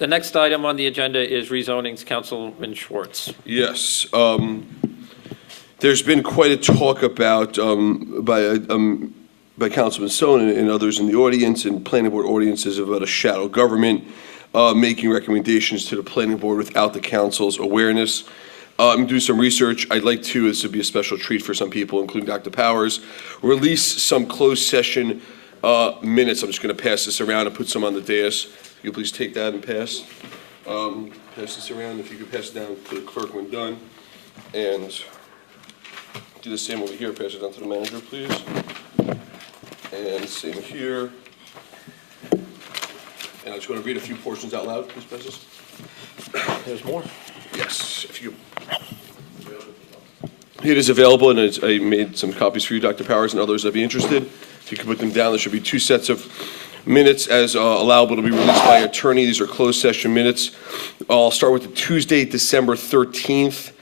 The next item on the agenda is rezonings. Councilman Schwartz. Yes. There's been quite a talk about, by Councilman Stone and others in the audience and planning board audiences about a shadow government making recommendations to the planning board without the council's awareness. I'm doing some research. I'd like to, this would be a special treat for some people, including Dr. Powers, release some closed session minutes. I'm just going to pass this around and put some on the dais. If you please take that and pass. Pass this around. If you could pass it down to the clerk when done. And do the same over here. Pass it down to the manager, please. And same here. And I just want to read a few portions out loud, please, President. There's more? Yes, if you. It is available, and I made some copies for you, Dr. Powers, and others that'd be interested. If you could put them down, there should be 2 sets of minutes as allowable to be released by attorney. These are closed session minutes. I'll start with the Tuesday, December 13th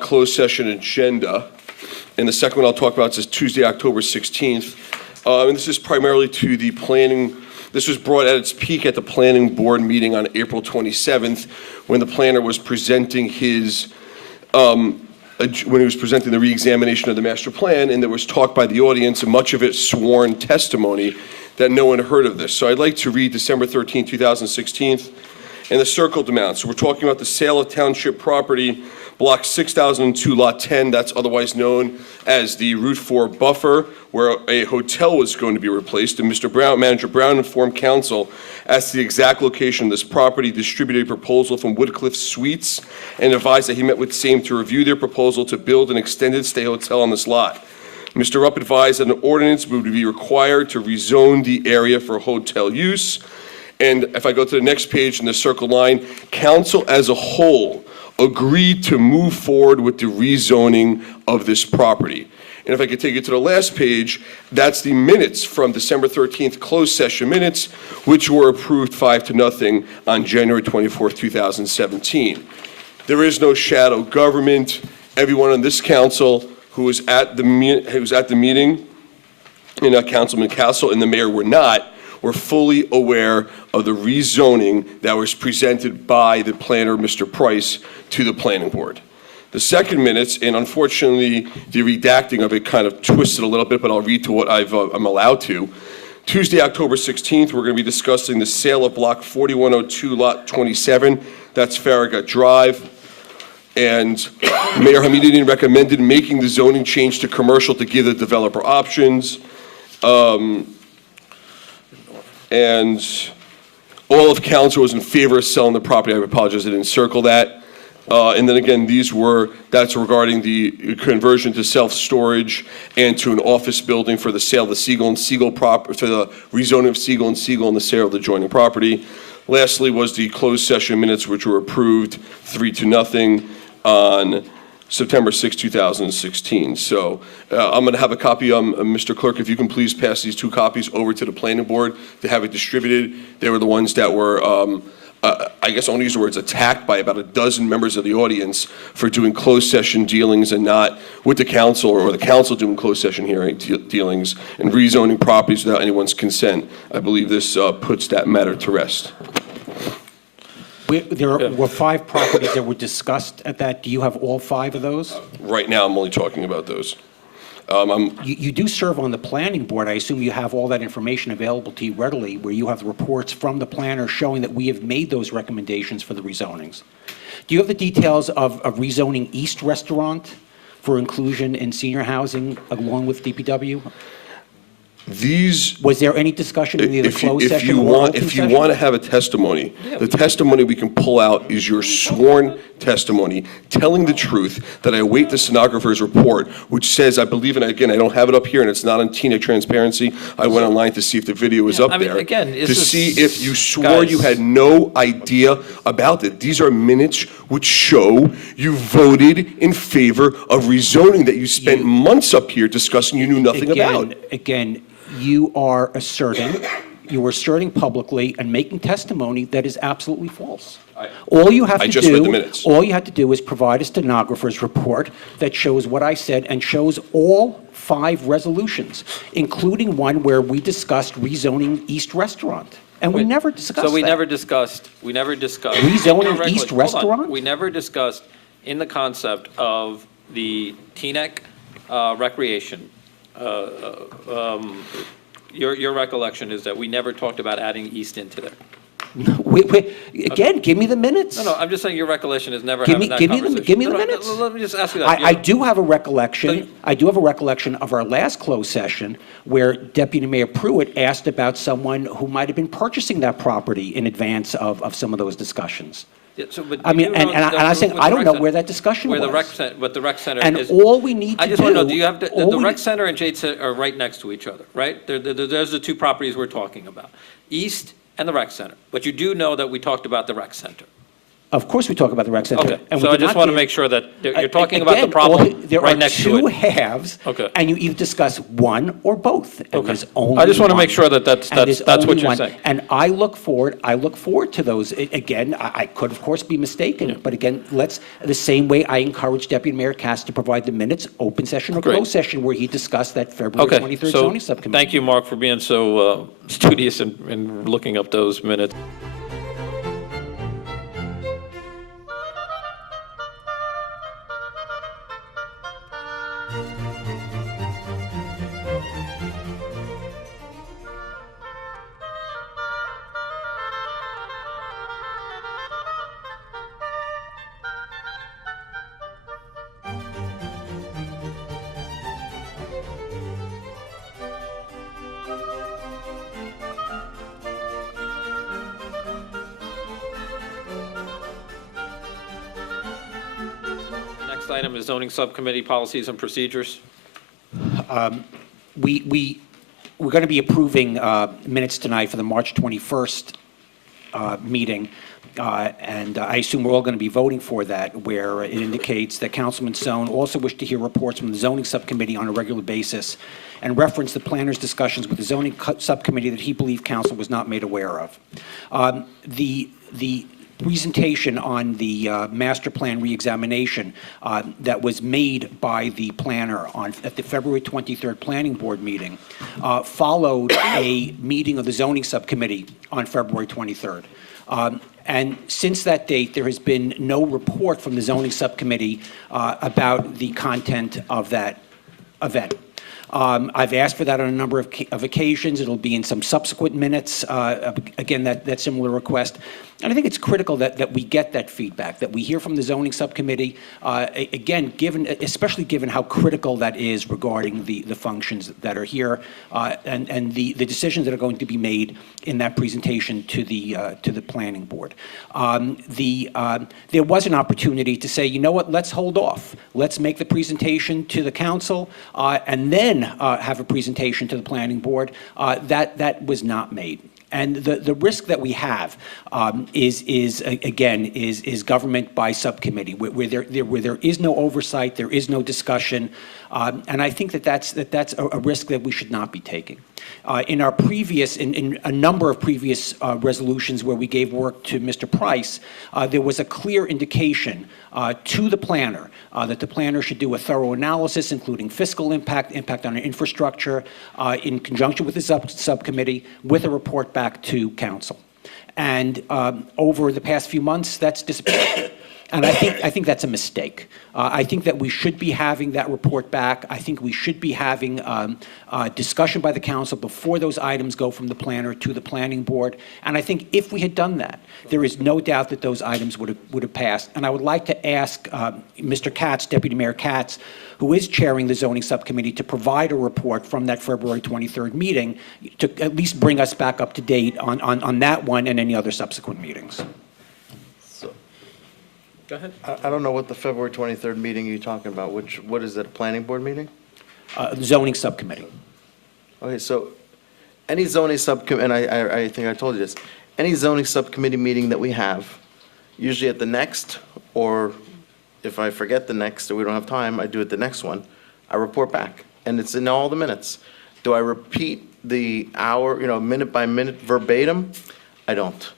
closed session agenda. And the second one I'll talk about is Tuesday, October 16th. And this is primarily to the planning. This was brought at its peak at the planning board meeting on April 27th when the planner was presenting his, when he was presenting the reexamination of the master plan, and there was talk by the audience, and much of it sworn testimony, that no one heard of this. So I'd like to read December 13, 2016, and the circled amount. So we're talking about the sale of township property, block 6002, lot 10, that's otherwise known as the Route 4 buffer, where a hotel was going to be replaced. And Mr. Brown, Manager Brown, informed council as to the exact location of this property, distributed a proposal from Woodcliff Suites, and advised that he met with same to review their proposal to build an extended stay hotel on this lot. Mr. Rupp advised that an ordinance would be required to rezone the area for hotel use. And if I go to the next page in the circle line, council as a whole agreed to move forward with the rezoning of this property. And if I could take you to the last page, that's the minutes from December 13th closed session minutes, which were approved 5-0 on January 24th, 2017. There is no shadow government. Everyone on this council who was at the meeting, Councilman Castle and the mayor were not, were fully aware of the rezoning that was presented by the planner, Mr. Preiss, to the planning board. The second minutes, and unfortunately the redacting of it kind of twisted a little bit, but I'll read to what I'm allowed to. Tuesday, October 16th, we're going to be discussing the sale of block 4102, lot 27. That's Farragut Drive. And Mayor Hamidine recommended making the zoning change to commercial to give the developer options. And all of council was in favor of selling the property. I apologize, I didn't circle that. And then again, that's regarding the conversion to self-storage and to an office building for the sale of the Siegel and Siegel for the rezoning of Siegel and Siegel and the sale of the adjoining property. Lastly was the closed session minutes, which were approved 3-0 on September 6, 2016. So I'm going to have a copy, Mr. Clerk, if you can please pass these 2 copies over to the planning board to have it distributed. They were the ones that were, I guess I want to use the words, attacked by about a dozen members of the audience for doing closed session dealings and not with the council or the council doing closed session hearing dealings and rezoning properties without anyone's consent. I believe this puts that matter to rest. There were 5 properties that were discussed at that. Do you have all 5 of those? Right now, I'm only talking about those. You do serve on the planning board. I assume you have all that information available to you readily, where you have the reports from the planner showing that we have made those recommendations for the rezonings. Do you have the details of rezoning East Restaurant for inclusion in senior housing along with DPW? These, Was there any discussion in either closed session or open if you session? want to have a testimony, the testimony we can pull out is your sworn testimony telling the truth that I await the stenographer's report, which says, I believe, and again, I don't have it up here and it's not on Teaneck Transparency. I went online to see if the video is up there. Again, to see if you swore you had no idea about it. These are minutes which show you voted in favor of rezoning that you spent months up here discussing you knew nothing about. Again, you are asserting publicly and making testimony that is absolutely false. All you have to do is provide a stenographer's report that shows what I said and shows all 5 resolutions, including one where we discussed rezoning East Restaurant. And we Wait, never discussed So we that. never discussed. Rezoning No, East hold on. Restaurant? We never discussed in the concept of the Teaneck recreation. Your recollection is that we never talked about adding East into there. Again, give me the minutes. No, I'm just saying your recollection is never Give me- having that give me the- conversation. give me the No, no, minutes. Let me just ask you that. I You're- do have a recollection, So- I do have a recollection of our last closed session where Deputy Mayor Pruitt asked about someone who might have been purchasing that property in advance of some of those discussions. Yeah, so, but I you mean, do and know I'm that saying, with I the don't rec know center- where that discussion Where the rec was. center, but the rec center And is. all we need to I just want to know, do- do you have, all the we- rec center and Jade Center are right next to each other, right? There's the two properties we're talking about, East and the rec center. But you do know that we talked about the rec center. Of course, we talk about the rec center. Okay, and so we I did just not want to give- make sure that you're talking about the Again, problem there right are next to two it. halves. Okay. And you either discuss one or both. And Okay. there's only I just want to make one. sure that that's And there's what only you're one. saying. And I look forward to those. Again, I could, of course, be mistaken, but again, the same way I encourage Deputy Mayor Katz to provide the minutes, open session or Great. closed session, where he discussed that February Okay, 23rd so zoning subcommittee. thank you, Mark, for being so studious in looking up those minutes. Next item is zoning subcommittee policies and procedures. We're going to be approving minutes tonight for the March 21st meeting, and I assume we're all going to be voting for that, where it indicates that Councilman Sohn also wished to hear reports from the zoning subcommittee on a regular basis and reference the planner's discussions with the zoning subcommittee that he believed council was not made aware of. The presentation on the master plan reexamination that was made by the planner at the February 23rd Planning Board meeting followed a meeting of the zoning subcommittee on February 23rd. And since that date, there has been no report from the zoning subcommittee about the content of that event. I've asked for that on a number of occasions. It'll be in some subsequent minutes, again, that similar request. And I think it's critical that we get that feedback, that we hear from the zoning subcommittee, again, especially given how critical that is regarding the functions that are here and the decisions that are going to be made in that presentation to the planning board. There was an opportunity to say, you know what, let's hold off. Let's make the presentation to the council and then have a presentation to the planning board. That was not made. And the risk that we have is government by subcommittee, where there is no oversight, there is no discussion, and I think that's a risk that we should not be taking. In a number of previous resolutions where we gave work to Mr. Preiss, there was a clear indication to the planner that the planner should do a thorough analysis, including fiscal impact on infrastructure, in conjunction with the subcommittee, with a report back to council. And over the past few months, that's disappeared. And I think that's a mistake. I think that we should be having that report back. I think we should be having discussion by the council before those items go from the planner to the planning board. And I think if we had done that, there is no doubt that those items would have passed. And I would like to ask Mr. Katz, Deputy Mayor Katz, who is chairing the zoning subcommittee, to provide a report from that February 23rd meeting to at least bring us back up to date on that one and any other subsequent meetings. Go ahead. I don't know what the February 23rd meeting you're talking about. What is that, a planning board meeting? The zoning subcommittee. Okay, so any zoning subcommittee, and I think I told you this, any zoning subcommittee meeting that we have, usually at the next, or if I forget the next or we don't have time, I do it the next one, I report back, and it's in all the minutes. Do I repeat the hour, minute by minute verbatim? I don't.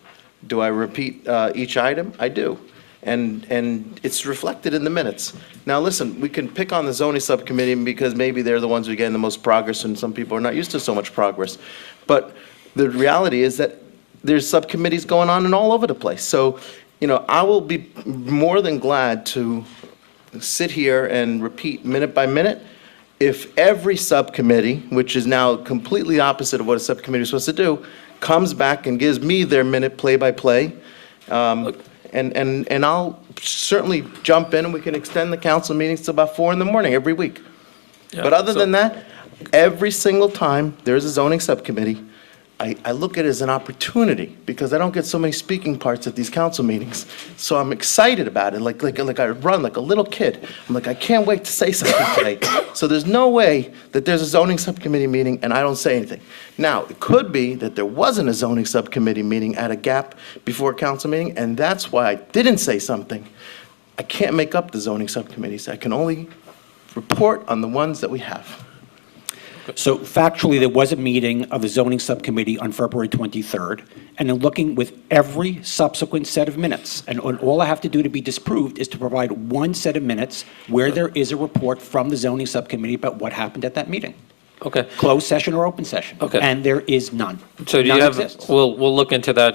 Do I repeat each item? I do. And it's reflected in the minutes. Now, listen, we can pick on the zoning subcommittee because maybe they're the ones who get the most progress, and some people are not used to so much progress. But the reality is that there's subcommittees going on and all over the place. So, I will be more than glad to sit here and repeat minute by minute. If every subcommittee, which is now completely opposite of what a subcommittee is supposed to do, comes back and gives me their minute play-by-play, and I'll certainly jump in and we can extend the council meetings to about 4 in the morning every week. Yeah, But other so- than that, every single time there's a zoning subcommittee, I look at it as an opportunity because I don't get so many speaking parts at these council meetings. So I'm excited about it, like I run like a little kid. I'm like, I can't wait to say something today. So there's no way that there's a zoning subcommittee meeting and I don't say anything. Now, it could be that there wasn't a zoning subcommittee meeting at a gap before a council meeting, and that's why I didn't say something. I can't make up the zoning subcommittees. I can only report on the ones that we have. So factually, there was a meeting of the zoning subcommittee on February 23rd, and in looking with every subsequent set of minutes, and all I have to do to be disproved is to provide one set of minutes where there is a report from the zoning subcommittee about what happened at that meeting, Okay. closed session or open session. Okay. And there is none. So do you None have, exists. we'll look into that.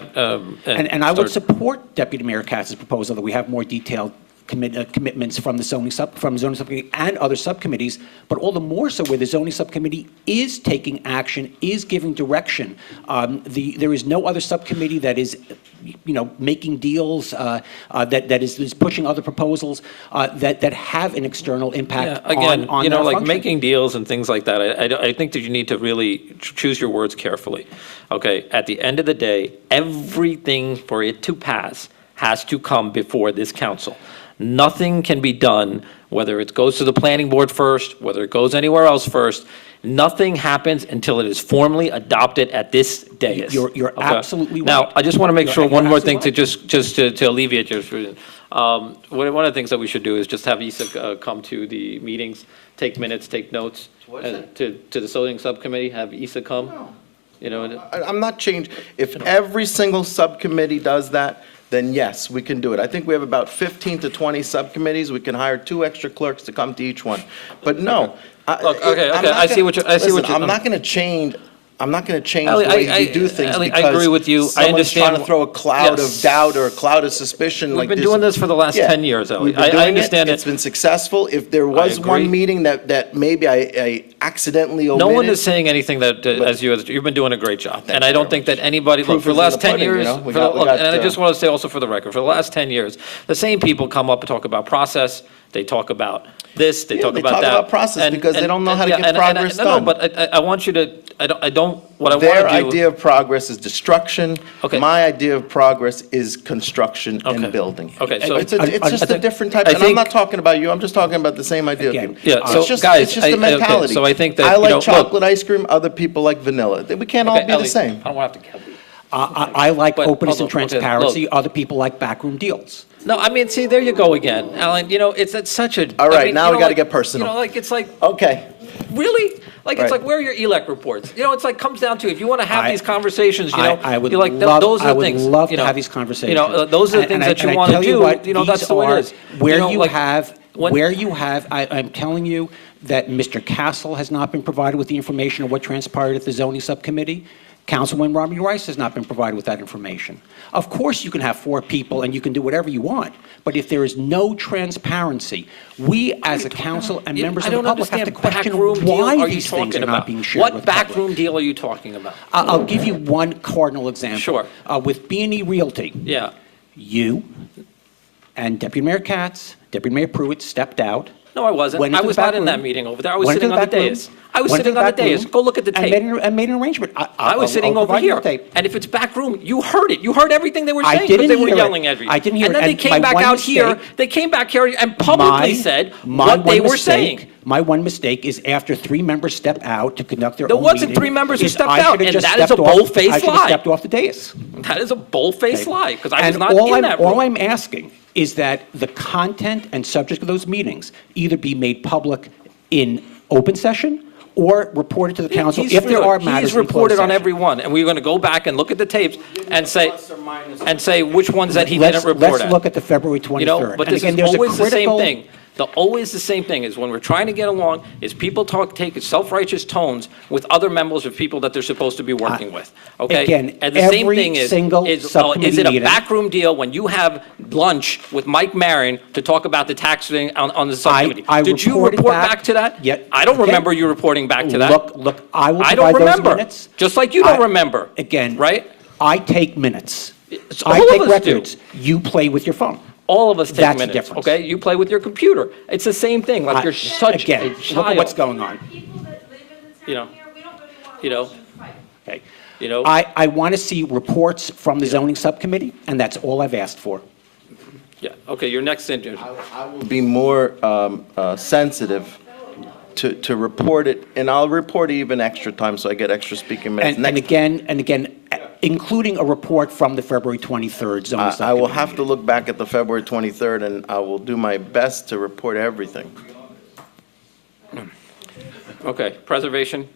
And I would start- support Deputy Mayor Katz's proposal that we have more detailed commitments from the zoning subcommittee and other subcommittees, but all the more so where the zoning subcommittee is taking action, is giving direction. There is no other subcommittee that is, making deals, that is pushing other proposals, that have an external Yeah, impact again, on their like function. making deals and things like that, I think that you need to really choose your words carefully. Okay, at the end of the day, everything for it to pass has to come before this council. Nothing can be done, whether it goes to the planning board first, whether it goes anywhere else first. Nothing happens until it is formally adopted at this dais. You're Okay? absolutely right. Now, I just want to make sure You're one more thing to absolutely just to alleviate your, one of the things that we should do is just have Issa come to the meetings, take minutes, take notes. What is To the zoning subcommittee, have Issa come? I'm not changed. If every single subcommittee does that, then yes, we can do it. I think we have about 15 to 20 subcommittees. We can hire 2 extra clerks to come to each one. But no. Look, okay, I see what you're. I'm not going to change. I'm not going to change Ellie, the way you do things Ellie, because I agree with you. I someone's understand trying to throw a cloud Yes. of doubt or a cloud of suspicion. We've like been this. doing this for the last Yeah. 10 years, Ellie. We've been I doing understand it. It's been successful. If there was agree. one meeting that maybe I accidentally No omitted. one is saying anything that, you've been doing a great job. And I don't think that anybody, look, Proof for the is in last the 10 pudding, you years, know? We for got- the- we look, got, and I just want to say also for the record, for the last 10 years, the same people come up and talk about process, they talk about this, they Yeah, talk they about talk that. about process because they don't know how to yeah, get progress no, done. but I want you to, what I want Their to do. idea of progress is destruction. Okay. My idea of progress is construction Okay. and building. Okay, so- It's just a think- different type, I and I'm think- not talking about you, I'm just talking about the same idea. Again, Yeah, It's so, just- guys, It's just okay, a mentality. so I think that, I you know, like look- chocolate ice cream, other people like vanilla. We can't all Okay, be the Ellie, same. I don't want to have to. I like But, openness and hold on, okay, transparency. look. Other people like backroom deals. No, I mean, see, there you go again, Alan. It's such a. All I right, mean, now you we know, gotta like- get personal. It's like, Okay, really? Like, it's Right. like, where are your ELEC reports? It's like, comes down to, if you want to have I- these conversations, I would you're like, love- those are I the would things. love you to know, have these conversations. Those are the And- things and that you I want to tell you do. what, That's these the way it are is. Where know, you like, have, when- I'm telling you that Mr. Castle has not been provided with the information of what transpired at the zoning subcommittee. Councilman Robbie Rice has not been provided with that information. Of course, you can have 4 people and you can do whatever you want, but if there is no transparency, we as a council and members I of the don't public have to understand question backroom deal why are you these things talking are not about? being shared What with the public. backroom deal are you talking about? I'll give you one cardinal example. Sure. With B&E Realty, Yeah. you and Deputy Mayor Katz, Deputy Mayor Pruitt stepped out. No, I wasn't. went I into was the not back in room, that meeting over there. I was went into sitting on the back room, dais. I was went into sitting on the back dais. room, Go look at the and tape. made an arrangement. I was sitting I'll over provide you here, the tape. and if it's back room, you heard it. You heard everything they were I saying because didn't they were hear it. yelling at you. I didn't hear and it. then they And came my back one out here. mistake- They came back here and publicly said what they were saying. My one mistake is after 3 members step out to conduct their There own wasn't meeting, 3 members who is stepped I out, should have and just that is a stepped off- bold-faced I should have lie. stepped off the dais. That is a bold-faced lie because I was And not in that room. all I'm asking is that the content and subject of those meetings either be made public in open session or reported to the council if there are matters He's in closed reported on session. every one, and we're going to go back and look at the tapes and say which ones that he didn't report Let's at. look at the February 23rd. But And this again, is there's a always the same critical- thing. Always the same thing is when we're trying to get along, is people take self-righteous tones with other members of people that they're supposed to be working with, okay? Again, And the same every thing single is subcommittee it a meeting- backroom deal when you have lunch with Mike Marin to talk about the tax thing on the subcommittee? I Did you reported report back- back to that? Yeah, I don't again, remember you reporting back to that. Look, I will I don't provide those remember, minutes. just like you don't I- remember. Again. Right? I take minutes. It's- I all of take us do. records. You play with your phone. All of us take That's the minutes, difference. okay? You play with your computer. It's the same thing, like you're such a Again, look at what's child. going on. People that live in You the know, town here, we don't really want you know, to fight. Okay. You know? I want to see reports from the zoning subcommittee, and that's all I've asked for. Yeah, okay, your next sentence. I will be more sensitive to report it, and I'll report it even extra time, so I get extra speaking minutes. And Next again, including a report from the February 23rd zoning subcommittee. I will have to look back at the February 23rd, and I will do my best to report everything. Okay, preservation?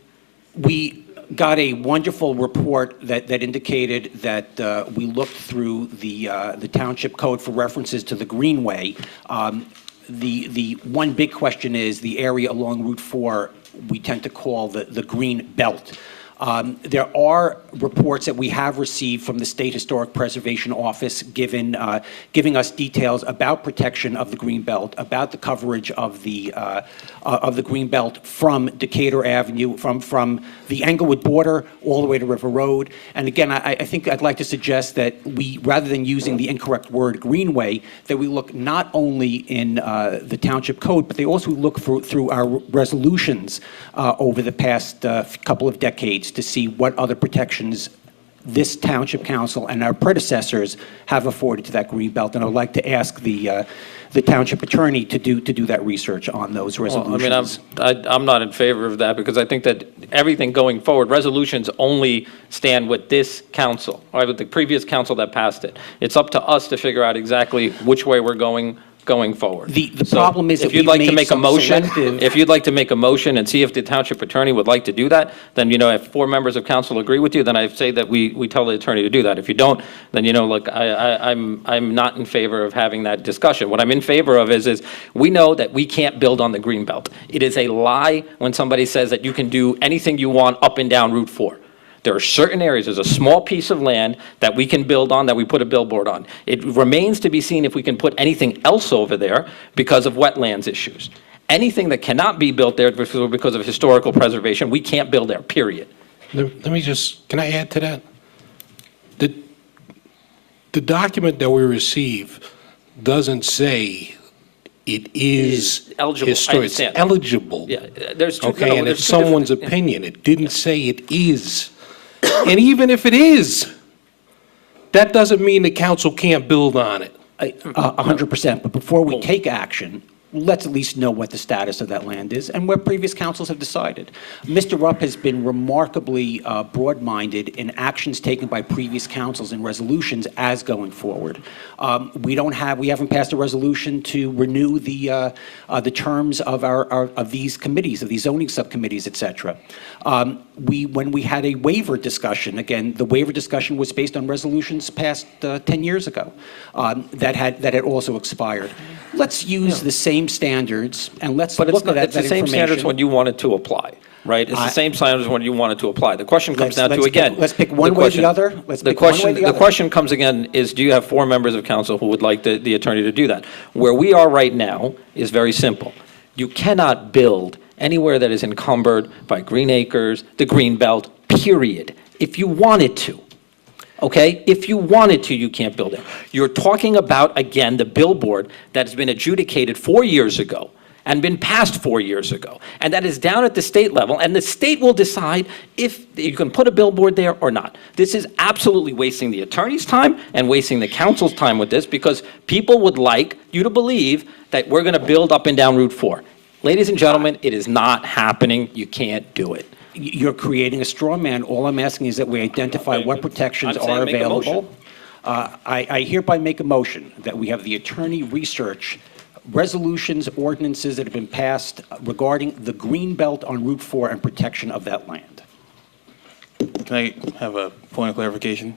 We got a wonderful report that indicated that we looked through the township code for references to the Greenway. The one big question is the area along Route 4, we tend to call the green belt. There are reports that we have received from the State Historic Preservation Office giving us details about protection of the green belt, about the coverage of the green belt from Decatur Avenue, from the Englewood border all the way to River Road. And again, I think I'd like to suggest that we, rather than using the incorrect word greenway, that we look not only in the township code, but they also look through our resolutions over the past couple of decades to see what other protections this township council and our predecessors have afforded to that green belt. And I would like to ask the township attorney to do that research on those Well, resolutions. I mean, I'm not in favor of that because I think that everything going forward, resolutions only stand with this council, or with the previous council that passed it. It's up to us to figure out exactly which way we're going forward. The So problem is that if you'd we've like to made make a some motion, selective- if you'd like to make a motion and see if the township attorney would like to do that, then, if 4 members of council agree with you, then I say that we tell the attorney to do that. If you don't, then, look, I'm not in favor of having that discussion. What I'm in favor of is we know that we can't build on the green belt. It is a lie when somebody says that you can do anything you want up and down Route 4. There are certain areas, there's a small piece of land that we can build on, that we put a billboard on. It remains to be seen if we can put anything else over there because of wetlands issues. Anything that cannot be built there because of historical preservation, we can't build there, period. Let me just, can I add to that? The document that we receive doesn't say it is eligible. I historic. It's understand. eligible. Yeah, there's two. Okay, no, and there's it's two different- someone's opinion. It didn't say it is. And even if it is, that doesn't mean the council can't build on it. 100%, but before we take action, let's at least know what the status of that land is and where previous councils have decided. Mr. Rupp has been remarkably broad-minded in actions taken by previous councils and resolutions as going forward. We haven't passed a resolution to renew the terms of these committees, of these zoning subcommittees, et cetera. When we had a waiver discussion, again, the waiver discussion was based on resolutions passed 10 years ago that had also expired. Let's use the same standards, and let's But look it's at not, that it's the same standards information. when you wanted to apply, right? It's the same standards when you wanted to apply. The question comes down to, Let's again. pick- let's pick one way or the other. Let's The pick one way or question, the the other. question comes again is, do you have 4 members of council who would like the attorney to do that? Where we are right now is very simple. You cannot build anywhere that is encumbered by green acres, the green belt, period, if you wanted to. Okay? If you wanted to, you can't build it. You're talking about, again, the billboard that has been adjudicated 4 years ago and been passed 4 years ago. And that is down at the state level, and the state will decide if you can put a billboard there or not. This is absolutely wasting the attorney's time and wasting the council's time with this, because people would like you to believe that we're going to build up and down Route 4. Ladies and gentlemen, it is not happening. You can't do it. You're creating a straw man. All I'm asking is that we identify what protections I'm saying are make a motion. available. I hereby make a motion that we have the attorney research resolutions, ordinances that have been passed regarding the green belt on Route 4 and protection of that land. Can I have a point of clarification?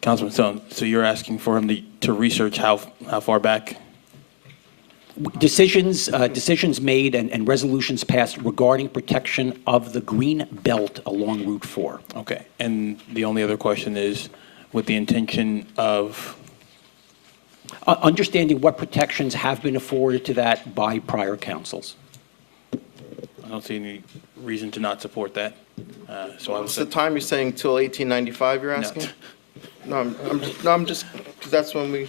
Councilman Stone, so you're asking for him to research how far back? Decisions made and resolutions passed regarding protection of the green belt along Route 4. Okay, and the only other question is, with the intention of, Understanding what protections have been afforded to that by prior councils. I don't see any reason to not support that. So I would What's say, the time you're saying, till 1895, you're asking? No, I'm just, because that's when we,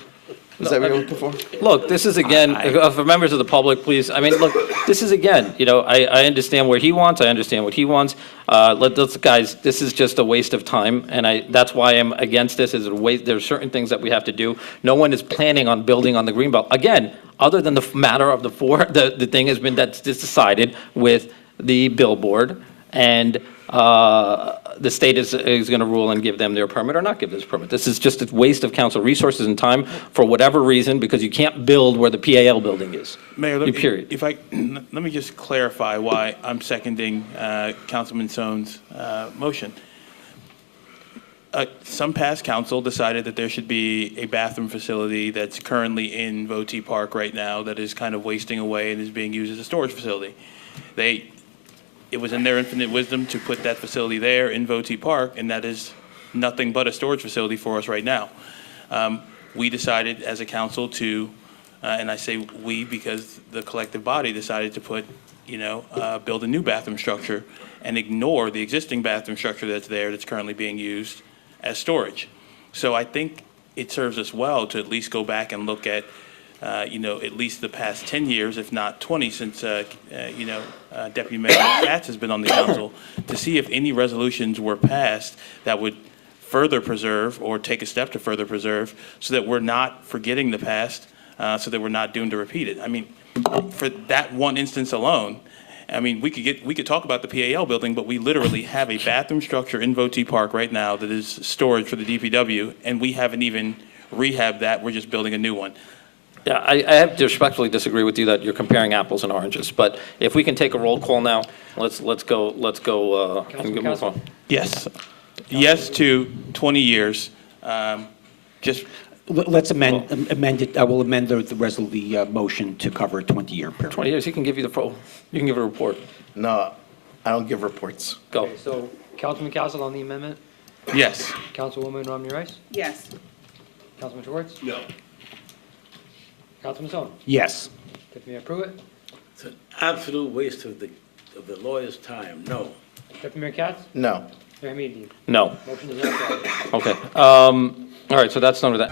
is that what you're looking for? Look, this is again, for members of the public, please, I mean, look, this is again, I understand where he wants, I understand what he wants. Guys, this is just a waste of time, and that's why I'm against this, is a waste, there's certain things that we have to do. No one is planning on building on the greenbelt. Again, other than the matter of the thing has been that's decided with the billboard, and the state is going to rule and give them their permit or not give this permit. This is just a waste of council resources and time for whatever reason, because you can't build where the PAL building is. Mayor, Period. if I, let me just clarify why I'm seconding Councilman Sohn's motion. Some past council decided that there should be a bathroom facility that's currently in Voti Park right now that is kind of wasting away and is being used as a storage facility. It was in their infinite wisdom to put that facility there in Voti Park, and that is nothing but a storage facility for us right now. We decided as a council to, and I say we because the collective body decided to build a new bathroom structure and ignore the existing bathroom structure that's there that's currently being used as storage. So I think it serves us well to at least go back and look at at least the past 10 years, if not 20, since, Deputy Mayor Katz has been on the council, to see if any resolutions were passed that would further preserve or take a step to further preserve, so that we're not forgetting the past, so that we're not doomed to repeat it. I mean, for that one instance alone, I mean, we could talk about the PAL building, but we literally have a bathroom structure in Voti Park right now that is storage for the DPW, and we haven't even rehabbed that. We're just building a new one. Yeah, I have to respectfully disagree with you that you're comparing apples and oranges, but if we can take a roll call now, let's go, and move on. Yes. Yes to 20 years. Just, Let's amend it. I will amend the motion to cover a 20-year period. 20 years, he can give you you can give a report. No, I don't give reports. Go. Okay, so Councilman Castle on the amendment, yes. Councilwoman Romney Rice, Yes. Councilman Schwartz, No. Councilman Sohn, Yes. Deputy Mayor Pruitt, It's an absolute waste of the lawyer's time, no. Deputy Mayor Katz, No. Mayor Hamidi. No. Motion is not carried. Okay. All right, so that's none of that.